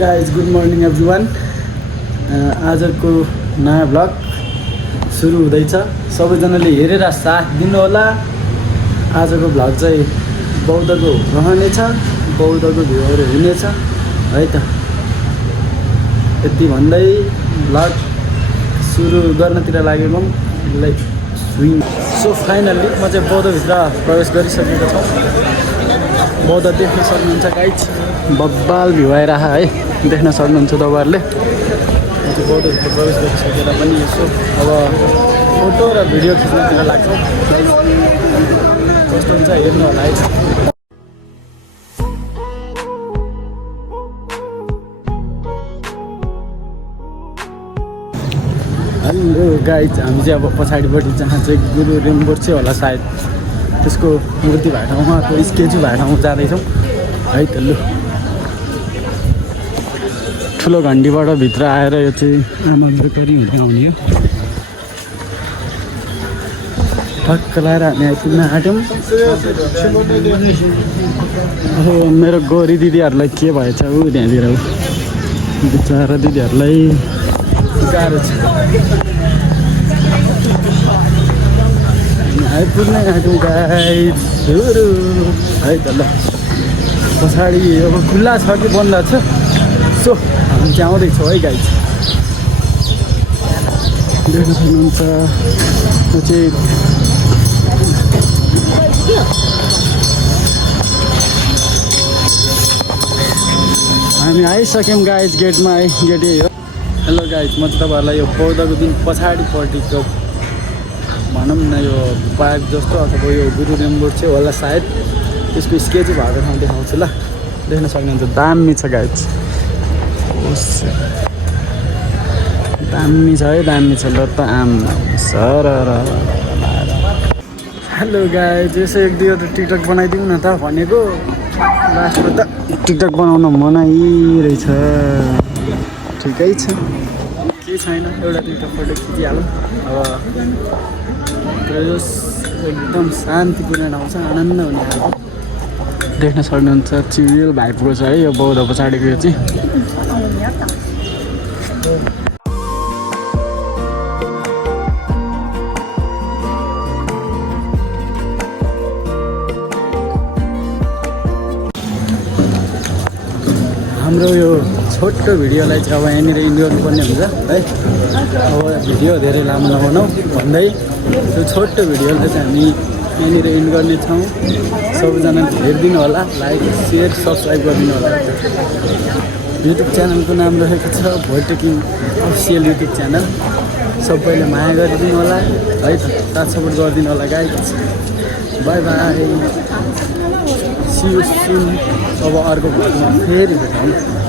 Guys good morning everyone. आजको नयाँ vlog सुरु हुँदैछ। सबैजनाले हेरेर साथ दिनुहोला। आजको भ्लग चाहिँ बौद्धको रहनेछ, बौद्धको भ्यूहरू हुनेछ है त। यति भन्दै भ्लग सुरु गर्नतिर लागेको लाइक स्विङ। सो फाइनल्ली म चाहिँ बौद्धभित्र प्रवेश गरिसकेको छु। बौद्ध देख्न सक्नुहुन्छ गाइज, बब्बाल भ्यू आइरह है, देख्न सक्नुहुन्छ तपाईँहरूले। म चाहिँ बौद्धभित्र प्रवेश गरिसकेर पनि यसो अब फोटो र भिडियो खिच्नतिर लाग्छौँ। कस्तो हुन्छ हेर्नु होला है त। हेलो गाइज, हामी चाहिँ अब पछाडिपट्टि जहाँ चाहिँ गुरु रिम्पोछे होला सायद, त्यसको मूर्ति भएको ठाउँमा, त्यो स्केचु भएको ठाउँमा जाँदैछौँ है त। लु, ठुलो घन्टीबाट भित्र आएर यो चाहिँ आमा बेकरी हुँदै आउने हो। ठक्क लगाएर हामी आइपुग्न आँट्यौँ। हो मेरो गोरी दिदीहरूलाई के भएछ ऊ त्यहाँतिर, बिचरा दिदीहरूलाई गाह्रो छ। आइपुग्न आँट्यौँ गाइजहरू है त। ल, पछाडि अब खुल्ला छ कि बन्द छ, सो हामी चाहिँ आउँदैछौँ है गाइज। देख्न सक्नुहुन्छ यो चाहिँ हामी आइसक्यौँ गाइज। गेटमा गेट यही हो। हेलो गाइज, म चाहिँ तपाईँहरूलाई यो बौद्धको जुन पछाडिपट्टिको भनौँ न यो पार्क जस्तो अथवा यो गुरु रिम्पोछे होला सायद, त्यसको स्केच भएको ठाउँ देखाउँछु। ल, देख्न सक्नुहुन्छ दामी छ गाइज, दामी छ है, दामी छ। ल त आम सर। हेलो गाइज, यसो एक दुईवटा टिकटक बनाइदिउँ न त भनेको, लास्टमा त टिकटक बनाउन मनाइरहेछ। ठिकै छ, केही छैन, एउटा दुईवटा फोटो खिचिहालौँ। अब एकदम शान्तिपूर्ण ठाउँ छ, आनन्द हुने खालको। देख्न सक्नुहुन्छ चिल भाइबको छ है यो बौद्ध पछाडिको यो चाहिँ। हाम्रो यो छोटो भिडियोलाई चाहिँ अब यहाँनिर इन्ड गर्नुपर्ने हुन्छ है। अब भिडियो धेरै लामो नबनाऊ भन्दै त्यो छोटो भिडियोलाई चाहिँ हामी यहाँनिर इन्ड गर्नेछौँ। सबैजनाले हेरिदिनु होला, लाइक सेयर सब्सक्राइब गरिदिनु होला। युट्युब च्यानलको नाम रहेको छ भोटेकिङ अफिसियल युट्युब च्यानल। सबैले माया गरिदिनु होला है त, साथ सपोर्ट गरिदिनु होला guys. Bye bye, see you soon. अब अर्को भ्लगमा फेरि भेटौँ।